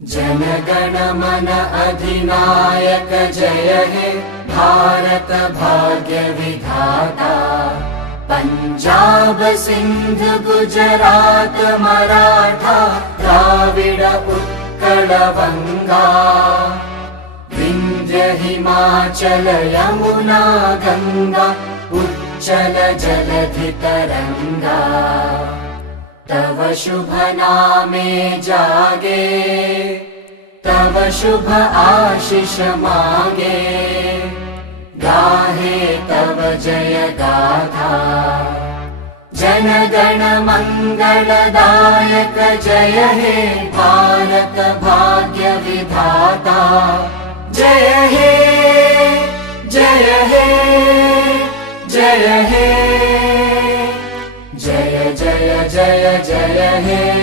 जनगण मन अधिनायक जय हे भारत भाग्य विधाता। पंजाब सिंध गुजरात मराठा द्राविड उत्कल वंगा। विंध्य हिमाचल यमुना गंगा उच्चल जलधि तरंगा। तव शुभ नामे जागे तव शुभ आशीष मागे। गाहे तव जय गाथा जनगण मंगलदायक जय हे भारत भाग्य विधाता। जय हे जय हे जय हे जय जय जय जय हे।